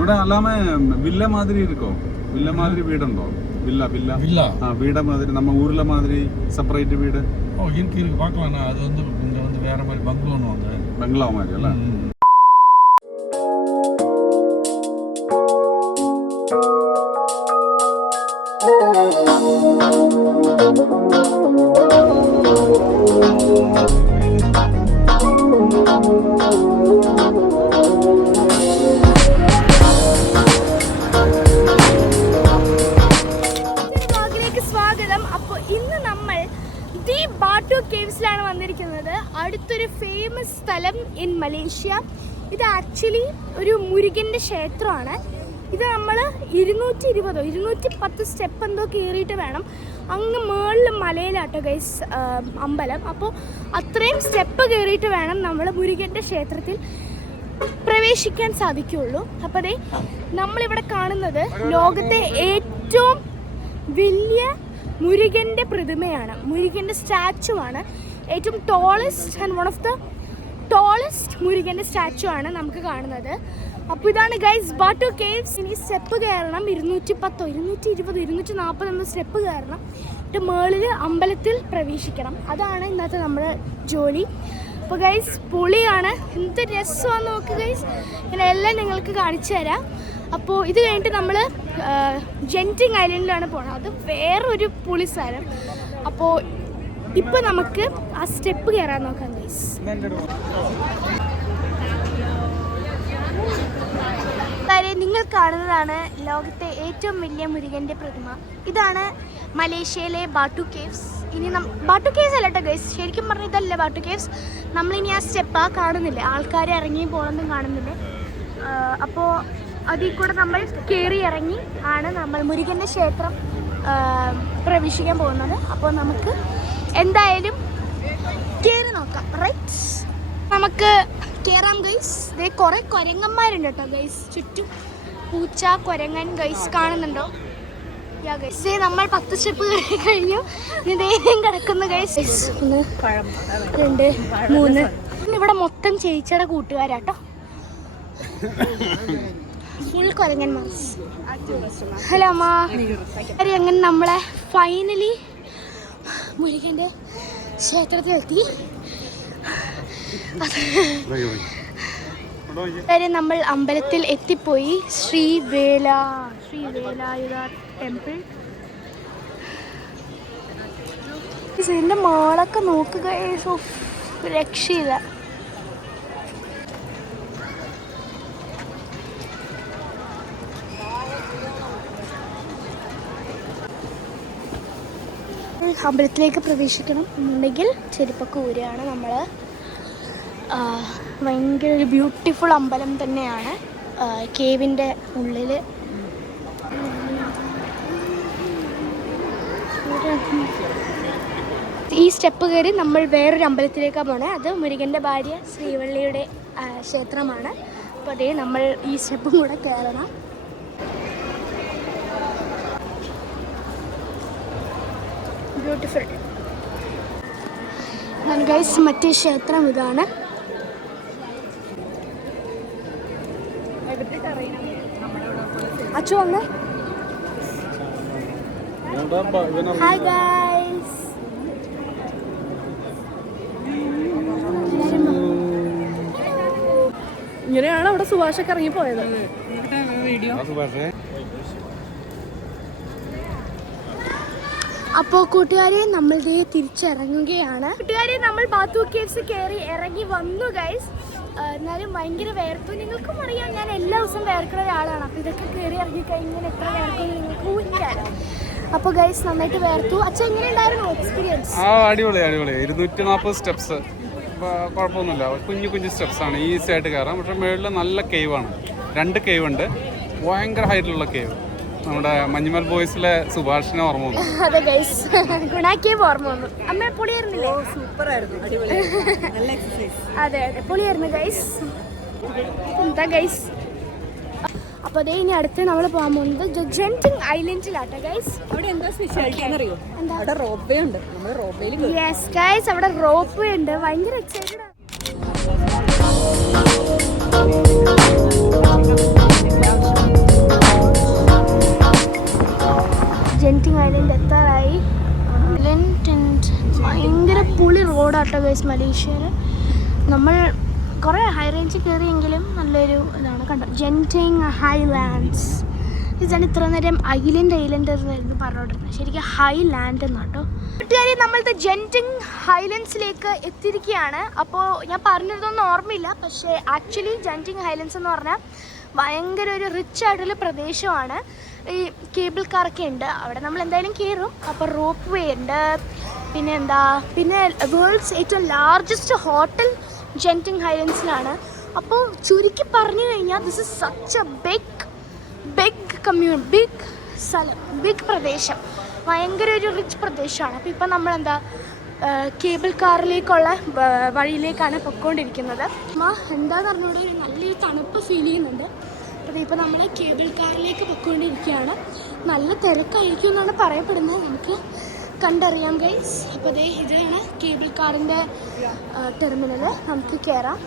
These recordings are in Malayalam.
ഇവിടെ അല്ലാമേ വില്ല മാതിരി ഇരിക്കോ? വില്ല മാതിരി വീടുണ്ടോ? வில்லா வில்லா வில்லா வீட மாதிரி நம்ம ஊர்ல மாதிரி செப்பரேட் வீடு இருக்கு பார்க்கலாம். அது வந்து இங்க வந்து வேற மாதிரி பங்களாவுவாங்க. பங்களா மாதிரி இல்ல. കേവ്സിലാണ് വന്നിരിക്കുന്നത്. അടുത്തൊരു ഫേമസ് സ്ഥലം ഇൻ മലേഷ്യ. ഇത് ആക്ച്വലി ഒരു മുരുകൻ്റെ ക്ഷേത്രമാണ്. ഇത് നമ്മൾ 210 സ്റ്റെപ്പ് എന്തോ കയറിയിട്ട് വേണം. അങ്ങ് മുകളിൽ മലയിലാട്ടോ ഗൈസ് അമ്പലം. അപ്പോൾ അത്രയും സ്റ്റെപ്പ് കയറിയിട്ട് വേണം നമ്മൾ മുരുകൻ്റെ ക്ഷേത്രത്തിൽ പ്രവേശിക്കാൻ സാധിക്കുകയുള്ളൂ. അപ്പോൾ അതേ നമ്മളിവിടെ കാണുന്നത് ലോകത്തെ ഏറ്റവും വലിയ മുരുകൻ്റെ പ്രതിമയാണ്, മുരുകൻ്റെ സ്റ്റാച്ചു ആണ്. ഏറ്റവും tallest and one of the tallest മുരുകൻ്റെ സ്റ്റാച്ചു ആണ് നമുക്ക് കാണുന്നത്. അപ്പോൾ ഇതാണ് ഗൈസ് ബാട്ടു കേവ്സ്. ഇനി സ്റ്റെപ്പ് കയറണം. 210, 220, 240 എന്ന സ്റ്റെപ്പ് കയറണം. എന്നിട്ട് മുകളിൽ അമ്പലത്തിൽ പ്രവേശിക്കണം. അതാണ് ഇന്നത്തെ നമ്മുടെ ജോലി. അപ്പോൾ ഗൈസ് പൊളിയാണ്. എന്ത് രസമാണെന്ന് നോക്ക് ഗൈസ്. ഇങ്ങനെ എല്ലാം നിങ്ങൾക്ക് കാണിച്ചു തരാം. അപ്പോൾ ഇത് കഴിഞ്ഞിട്ട് നമ്മൾ ജെൻറ്റിങ് ഐലൻഡിലാണ് പോകുന്നത്. അത് വേറൊരു പൊളി സ്ഥലം. അപ്പോൾ ഇപ്പോൾ നമുക്ക് ആ സ്റ്റെപ്പ് കയറാൻ നോക്കാം ഗൈസ്. നിങ്ങൾ കാണുന്നതാണ് ലോകത്തെ ഏറ്റവും വലിയ മുരുകൻ്റെ പ്രതിമ. ഇതാണ് മലേഷ്യയിലെ ബാട്ടു കേവ്സ്. ഇനി ബാട്ടു കേവ്സ് അല്ല കേട്ടോ ഗൈസ്, ശരിക്കും പറഞ്ഞാൽ ഇതല്ല ബാട്ടു കേവ്സ്. നമ്മളിനി ആ സ്റ്റെപ്പ് കാണുന്നില്ലേ, ആൾക്കാർ ഇറങ്ങി പോകുന്നതും കാണുന്നില്ലേ. അപ്പോൾ അതിൽ കൂടെ നമ്മൾ കയറി ഇറങ്ങി ആണ് നമ്മൾ മുരുകൻ്റെ ക്ഷേത്രം പ്രവേശിക്കാൻ പോകുന്നത്. അപ്പോൾ നമുക്ക് എന്തായാലും കയറി നോക്കാം. റൈറ്റ്, നമുക്ക് കയറാം ഗൈസ്. ഇതേ കുറേ കുരങ്ങന്മാരുണ്ട് കേട്ടോ ഗൈസ് ചുറ്റും. പൂച്ച, കുരങ്ങൻ ഗൈസ് കാണുന്നുണ്ടോ? യാ ഗൈസ്, നമ്മൾ 10 സ്റ്റെപ്പ് കഴിഞ്ഞു. ഇതേം കിടക്കുന്ന ഗൈസ്. 1, 2, 3. ഇവിടെ മൊത്തം ചേച്ചിയുടെ കൂട്ടുകാരാട്ടോ, ഫുൾ കുരങ്ങന്മാർ. ഹലോ അമ്മ. അങ്ങനെ നമ്മളെ ഫൈനലി മുരുകൻ്റെ ക്ഷേത്രത്തിലെത്തി. നമ്മൾ അമ്പലത്തിൽ എത്തിപ്പോയി. ശ്രീ വേലായുധ ടെമ്പിൾ. ഇതിൻ്റെ മാളൊക്കെ നോക്കുക, രക്ഷയില്ല. അമ്പലത്തിലേക്ക് പ്രവേശിക്കണം എന്നുണ്ടെങ്കിൽ ചെരുപ്പൊക്കെ ഊരുകയാണ് നമ്മൾ. ഭയങ്കര ഒരു ബ്യൂട്ടിഫുൾ അമ്പലം തന്നെയാണ്. കേവിൻ്റെ ഉള്ളിൽ ഈ സ്റ്റെപ്പ് കയറി നമ്മൾ വേറൊരു അമ്പലത്തിലേക്കാണ് പോണത്. അത് മുരുകൻ്റെ ഭാര്യ ശ്രീവള്ളിയുടെ ക്ഷേത്രമാണ്. അപ്പോൾ അതേ നമ്മൾ ഈ സ്റ്റെപ്പും കൂടെ കയറണം. Beautiful guys. മറ്റേ ക്ഷേത്രം ഇതാണ്. അച്ചു വന്ന് ഹായ് ഗൈസ്. ഇങ്ങനെയാണ് അവിടെ സുഭാഷൊക്കെ ഇറങ്ങിപ്പോയത്. അപ്പോൾ കൂട്ടുകാരെ നമ്മൾ തിരിച്ചിറങ്ങുകയാണ്. കൂട്ടുകാരെ നമ്മൾ ബാത്തു കേവ്സ് കയറി ഇറങ്ങി വന്നു ഗൈസ്. എന്നാലും ഭയങ്കര വേർത്തു. നിങ്ങൾക്കും അറിയാം, ഞാൻ എല്ലാ ദിവസവും വേർക്കുന്ന ഒരാളാണ്. അപ്പോൾ ഇതൊക്കെ കയറി ഇറങ്ങി കഴിഞ്ഞാൽ എത്ര വേർക്കുമെന്ന് നിങ്ങൾക്ക് ഊഹിക്കാലോ. അപ്പോൾ ഗൈസ് നന്നായിട്ട് വേർത്തു. അച്ഛൻ എങ്ങനെ ഉണ്ടായിരുന്നു എക്സ്പീരിയൻസ്? അടിപൊളി 240 സ്റ്റെപ്സ് കുഴപ്പമൊന്നുമില്ല. കുഞ്ഞു സ്റ്റെപ്സ് ആണ്, ഈസി ആയിട്ട് കയറാം. പക്ഷേ മുകളിൽ നല്ല കേവാണ്. 2 കേവ് ഉണ്ട്, ഭയങ്കര ഹൈറ്റിലുള്ള കേവ്. നമ്മുടെ മഞ്ഞുമൽ ബോയ്സിലെ സുഭാഷിനെ ഓർമ്മ വന്നു. അതെ ഗൈസ്, ഗുണാക്കിയും ഓർമ്മ വന്നു. അമ്മ പൊളിയായിരുന്നില്ലേ? അതെ പൊളിയായിരുന്നു ഗൈസ്. എന്താ ഗൈസ്. അപ്പോൾ അതേ ഇനി അടുത്ത് നമ്മൾ പോകാൻ പോകുന്നത് ജെൻറ്റിങ് ഐലൻഡിലാട്ടോ ഗൈസ്. അവിടെ എന്താ സ്പെഷ്യാലിറ്റി എന്നറിയോ? അവിടെ റോപ്പ് വേ ഉണ്ട്. നമ്മൾ റോപ്പ് വേയിൽ യെസ് ഗൈസ്, അവിടെ റോപ്പ് വേ ഉണ്ട്. ഭയങ്കര എക്സൈറ്റഡ് ആണ്. ഗൈസ് മലേഷ്യയിൽ. നമ്മൾ കുറേ ഹൈ റേഞ്ചിൽ കയറിയെങ്കിലും നല്ലൊരു ഇതാണ് കണ്ടോ, ജെൻറ്റിങ് ഹൈലാൻഡ്സ്. ഇതാണ് ഇത്ര നേരം ഐലൻഡ് എന്നായിരുന്നു പറഞ്ഞുകൊണ്ടിരുന്നത്, ശരിക്കും ഹൈലാൻഡ് എന്നാട്ടോ. കൂട്ടുകാരി നമ്മളത്തെ ജെൻറ്റിങ് ഹൈലൻഡ്സിലേക്ക് എത്തിയിരിക്കുകയാണ്. അപ്പോൾ ഞാൻ പറഞ്ഞിരുന്നൊന്നും ഓർമ്മയില്ല, പക്ഷേ ആക്ച്വലി ജെൻറ്റിങ് ഹൈലൻഡ്സ് എന്ന് പറഞ്ഞാൽ ഭയങ്കര ഒരു റിച്ച് ആയിട്ടുള്ള പ്രദേശമാണ്. ഈ കേബിൾ കാറൊക്കെ ഉണ്ട് അവിടെ, നമ്മൾ എന്തായാലും കയറും. അപ്പോൾ റോപ്പ് വേ ഉണ്ട്, പിന്നെ വേൾഡ്സ് ഏറ്റവും ലാർജസ്റ്റ് ഹോട്ടൽ ജെൻറ്റിങ് ഹൈലൻഡ്സിലാണ്. അപ്പോൾ ചുരുക്കി പറഞ്ഞു കഴിഞ്ഞാൽ this is such a big സ്ഥലം, ബിഗ് പ്രദേശം, ഭയങ്കര ഒരു റിച്ച് പ്രദേശമാണ്. അപ്പോൾ ഇപ്പം നമ്മളെന്താ കേബിൾ കാറിലേക്കുള്ള വഴിയിലേക്കാണ് പൊയ്ക്കൊണ്ടിരിക്കുന്നത്. എന്താന്ന് പറഞ്ഞുകൊണ്ട് ഒരു നല്ലൊരു തണുപ്പ് ഫീൽ ചെയ്യുന്നുണ്ട്. അപ്പോൾ ഇപ്പോൾ നമ്മൾ കേബിൾ കാറിലേക്ക് പൊയ്ക്കൊണ്ടിരിക്കുകയാണ്. നല്ല തിരക്കായിരിക്കും എന്നാണ് പറയപ്പെടുന്നത്, നമുക്ക് കണ്ടറിയാം ഗൈസ്. അപ്പോൾ ഇതാണ് കേബിൾ കാറിൻ്റെ ടെർമിനൽ, നമുക്ക് കയറാം.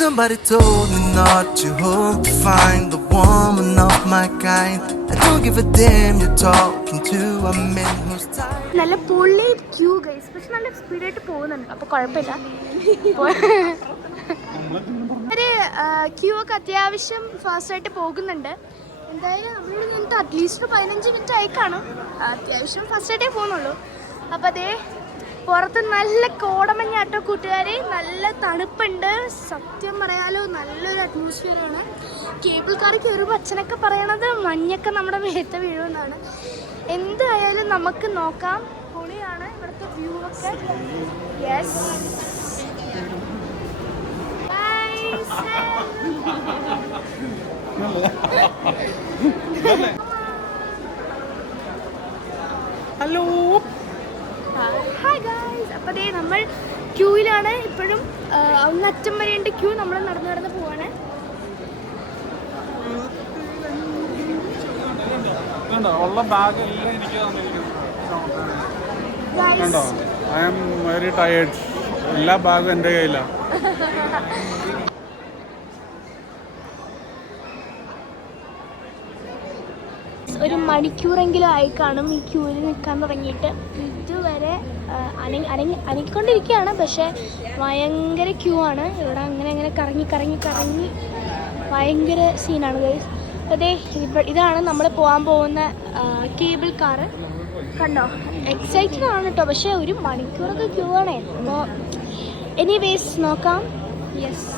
Somebody told me not to hope to find the woman of my kind. I don't give a damn you're talking to a man who's tired. നല്ല പൊള്ളി ക്യൂ ഗൈസ്, പക്ഷെ നല്ല സ്പീഡായിട്ട് പോകുന്നുണ്ട്, അപ്പോൾ കുഴപ്പമില്ല. ഒരു ക്യൂ ഒക്കെ അത്യാവശ്യം ഫാസ്റ്റായിട്ട് പോകുന്നുണ്ട്. എന്തായാലും നമ്മൾ നിന്നിട്ട് അറ്റ്ലീസ്റ്റ് 15 മിനിറ്റ് ആയി കാണും, അത്യാവശ്യം ഫാസ്റ്റായിട്ടേ പോകുന്നുള്ളൂ. അപ്പോൾ പുറത്ത് നല്ല കോടമഞ്ഞാട്ടോ കൂട്ടുകാരെ, നല്ല തണുപ്പുണ്ട്. സത്യം പറയാലോ നല്ലൊരു അറ്റ്മോസ്ഫിയറാണ്. കേബിൾ കാർ കയറുമ്പോൾ അച്ഛനൊക്കെ പറയണത് മഞ്ഞൊക്കെ നമ്മുടെ മേത്ത് വീഴുമെന്നാണ്. എന്തായാലും നമുക്ക് നോക്കാം, പൊളിയാണ് ഇവിടുത്തെ വ്യൂ ഒക്കെ. Yes hello, hi guys. അപ്പോൾ നമ്മൾ ക്യൂവിലാണ് ഇപ്പോഴും, അങ്ങറ്റം വരെയുണ്ട് ക്യൂ. നമ്മൾ നടന്ന് പോവാണ്. ഉള്ള ബാഗ് എല്ലാം എനിക്ക് തന്നിരിക്കുന്നു. ഐ ആം വെരി ടയേർഡ്, എല്ലാ ബാഗും എൻ്റെ കയ്യിലാണ്. ഒരു മണിക്കൂറെങ്കിലും ആയി കാണും ഈ ക്യൂവിൽ നിൽക്കാൻ തുടങ്ങിയിട്ട്. ഇതുവരെ അനങ്ങിക്കൊണ്ടിരിക്കുകയാണ്, പക്ഷേ ഭയങ്കര ക്യൂ ആണ് ഇവിടെ. അങ്ങനെ കറങ്ങി ഭയങ്കര സീനാണ് ഗൈസ്. അതെ, ഇതാണ് നമ്മൾ പോകാൻ പോകുന്ന കേബിൾ കാറ്. കണ്ടോ, എക്സൈറ്റഡ് ആണ് കേട്ടോ, പക്ഷേ ഒരു മണിക്കൂറൊക്കെ ക്യൂ ആണേ. അപ്പോൾ എനിവേസ് നോക്കാം. Yes,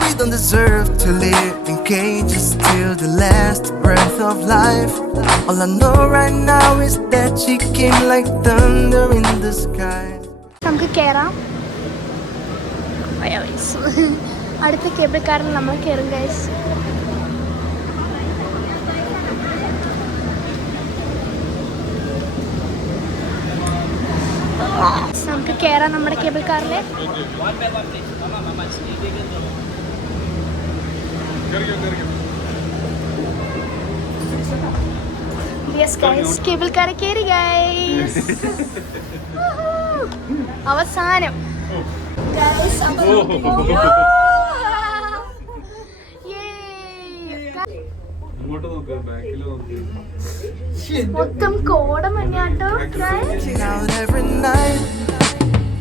We don't deserve to live in cages till the last breath of life. All I know right now is that she came like thunder in the sky. നമുക്ക് കയറാം. അടുത്ത കേബിൾ കാറിൽ നമ്മൾ കയറും ഗൈസ്. നമുക്ക് കയറാം നമ്മുടെ കേബിൾ കാറിൽ. യെസ് ഗൈസ്, കേബിൾ കാറിൽ കയറി ഗൈസ്. അവസാനം മൊത്തം കോടമഞ്ഞാട്ടോ. Out every night.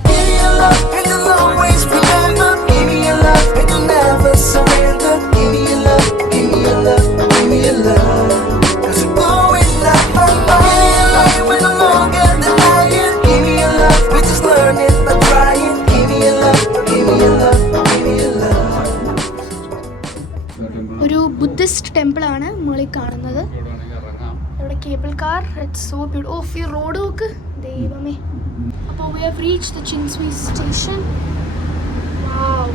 Give me your love and you'll always remember. Give me your love and you'll never surrender. Give me your love, give me your love, give me your love. 'Cause you're blowing up my mind. We're no longer denying. Give me your love, we just learn it by trying. Give me your love, give me your love, give me your love. ഒരു ബുദ്ധിസ്റ്റ് ടെമ്പിളാണ് മുകളിൽ കാണുന്നത്. ഇവിടെ cable car, it's so beautiful. Of ഈ റോഡ് നോക്ക് ദൈവമേ. അപ്പോൾ we have reached the Chin Swee station. Wow,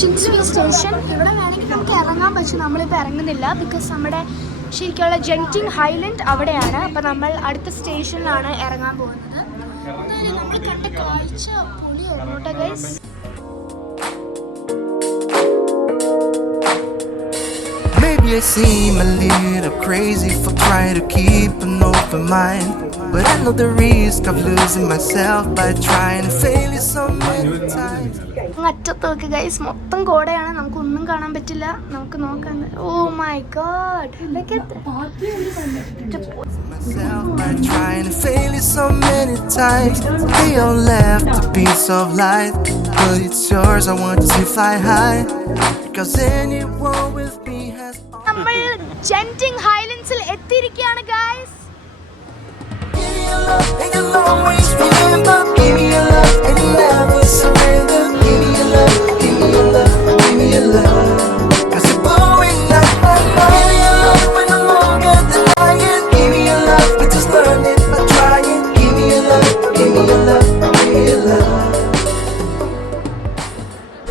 Chin Swee station. ഇവിടെ വേണമെങ്കിൽ നമുക്ക് ഇറങ്ങാൻ പറ്റും, നമ്മളിപ്പോൾ ഇറങ്ങുന്നില്ല, ബിക്കോസ് നമ്മുടെ ശരിക്കുള്ള ജെൻറ്റിങ് ഹൈലൻഡ് അവിടെയാണ്. അപ്പോൾ നമ്മൾ അടുത്ത സ്റ്റേഷനിലാണ് ഇറങ്ങാൻ പോകുന്നത്. എന്തായാലും നമ്മൾ കണ്ട കാഴ്ച പൊളിയായിരുന്നു കേട്ടോ guys. Maybe I seem a little crazy for trying to keep an open mind, but I know the risk of losing myself by trying to fail you so many times. അറ്റത്ത് നോക്കി ഗൈസ്, മൊത്തം കോടയാണ്, നമുക്കൊന്നും കാണാൻ പറ്റില്ല. നമുക്ക് നോക്കാൻ, oh my god, Myself by trying to fail you so many times. They all left a piece of light, but it's yours. I want to fly high, because anyone with me has. നമ്മൾ ജെന്റിങ് ഹൈലൻഡ്സിൽ എത്തിയിരിക്കുകയാണ് guys. Give me your love and you'll always remember. Give me your love and you'll never surrender. Give me your love, give me your love, give me your love. 'Cause you're blowing up my mind. Give me your love when no longer denying. Give me your love, we just learn it by trying. Give me your love, give me your love, give me your love.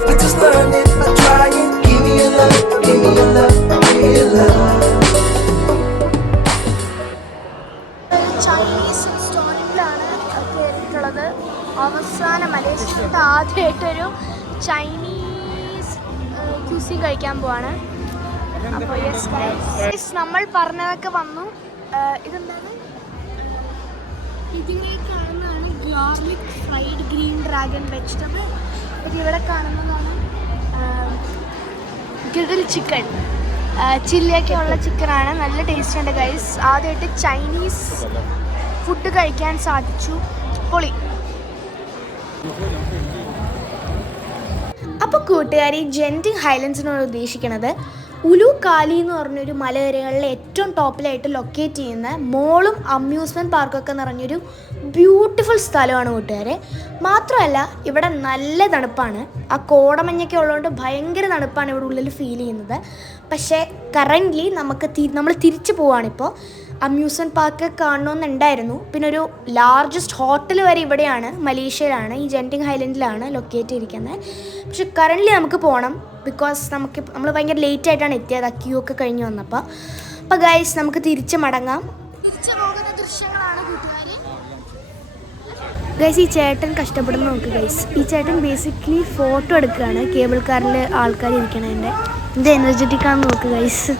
We just learn it by trying. Give me your love, give me your love, give me your love. Chinese റെസ്റ്റോറൻറ്റിലാണ് കയറിയിട്ടുള്ളത്. അവസാന മലേഷ്യത്തെ ആദ്യമായിട്ടൊരു ചൈനീസ് ക്യൂസിൻ കഴിക്കാൻ പോവാണ്. അപ്പോൾ യെസ് ഗൈസ്, നമ്മൾ പറഞ്ഞതൊക്കെ വന്നു. ഇതെന്താണ്? ഇതിനെ കാണുന്നതാണ് garlic fried green dragon vegetable. ഇതിവിടെ കാണുന്നതാണ് ഗ്രിൽ ചിക്കൻ, ചില്ലിയൊക്കെ ഉള്ള ചിക്കനാണ്. നല്ല ടേസ്റ്റ് ഉണ്ട് ഗൈസ്. ആദ്യമായിട്ട് ചൈനീസ് ഫുഡ് കഴിക്കാൻ സാധിച്ചു. പൊളി. അപ്പോൾ കൂട്ടുകാരി, ജെന്റിങ് ഹൈലൻഡ്സിനോട് ഉദ്ദേശിക്കുന്നത് ഉലു കാലി എന്ന് പറഞ്ഞൊരു മലനിരകളിലെ ഏറ്റവും ടോപ്പിലായിട്ട് ലൊക്കേറ്റ് ചെയ്യുന്ന മോളും അമ്യൂസ്മെൻറ്റ് പാർക്കൊക്കെ നിറഞ്ഞൊരു ബ്യൂട്ടിഫുൾ സ്ഥലമാണ് കൂട്ടുകാരെ. മാത്രമല്ല ഇവിടെ നല്ല തണുപ്പാണ്. ആ കോടമഞ്ഞൊക്കെ ഉള്ളതുകൊണ്ട് ഭയങ്കര തണുപ്പാണ് ഇവിടെ ഉള്ളിൽ ഫീൽ ചെയ്യുന്നത്. പക്ഷേ കറൻ്റ്ലി നമ്മൾ തിരിച്ചു പോവുകയാണിപ്പോൾ. Amusement park കാണണമെന്നുണ്ടായിരുന്നു. പിന്നെ ഒരു ലാർജസ്റ്റ് ഹോട്ടൽ വരെ ഇവിടെയാണ്, മലേഷ്യയിലാണ്, ഈ ജെന്റിങ് ഹൈലൻഡിലാണ് ലൊക്കേറ്റ് ചെയ്തിരിക്കുന്നത്. പക്ഷെ കറൻ്റ്ലി നമുക്ക് പോകണം, ബിക്കോസ് നമ്മൾ ഭയങ്കര ലേറ്റ് ആയിട്ടാണ് എത്തിയത്, ആ ക്യൂ ഒക്കെ കഴിഞ്ഞ് വന്നപ്പോൾ. അപ്പോൾ ഗൈസ്, നമുക്ക് തിരിച്ച് മടങ്ങാം. തിരിച്ചു പോകുന്ന ദൃശ്യങ്ങളാണ് കൂട്ടുകാരി. ഗൈസ്, ഈ ചേട്ടൻ കഷ്ടപ്പെടുന്ന നോക്ക് ഗൈസ്. ഈ ചേട്ടൻ ബേസിക്കലി ഫോട്ടോ എടുക്കുകയാണ് കേബിൾ കാറിൽ ആൾക്കാർ ഇരിക്കണതിൻ്റെ. ഇത് എനർജറ്റിക് ആണെന്ന് നോക്ക് ഗൈസ്.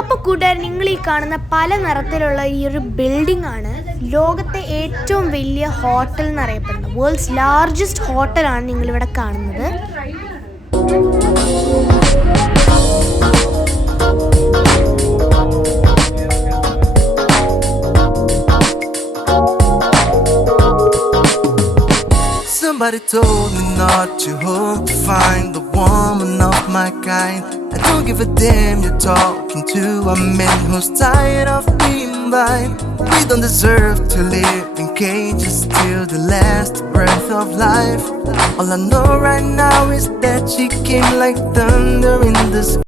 അപ്പോൾ കൂട്ടുകാർ, നിങ്ങൾ ഈ കാണുന്ന പല നിറത്തിലുള്ള ഈ ഒരു ബിൽഡിംഗ് ആണ് ലോകത്തെ ഏറ്റവും വലിയ ഹോട്ടൽ എന്നറിയപ്പെടുന്നത്. വേൾഡ്സ് ലാർജസ്റ്റ് ഹോട്ടലാണ് നിങ്ങളിവിടെ കാണുന്നത്. Somebody told me not to hope to find the woman of my kind. I don't give a damn you're talking to a man who's tired of being blind. We don't deserve to live in cages till the last breath of life. All I know right now is that she came like thunder in the sky.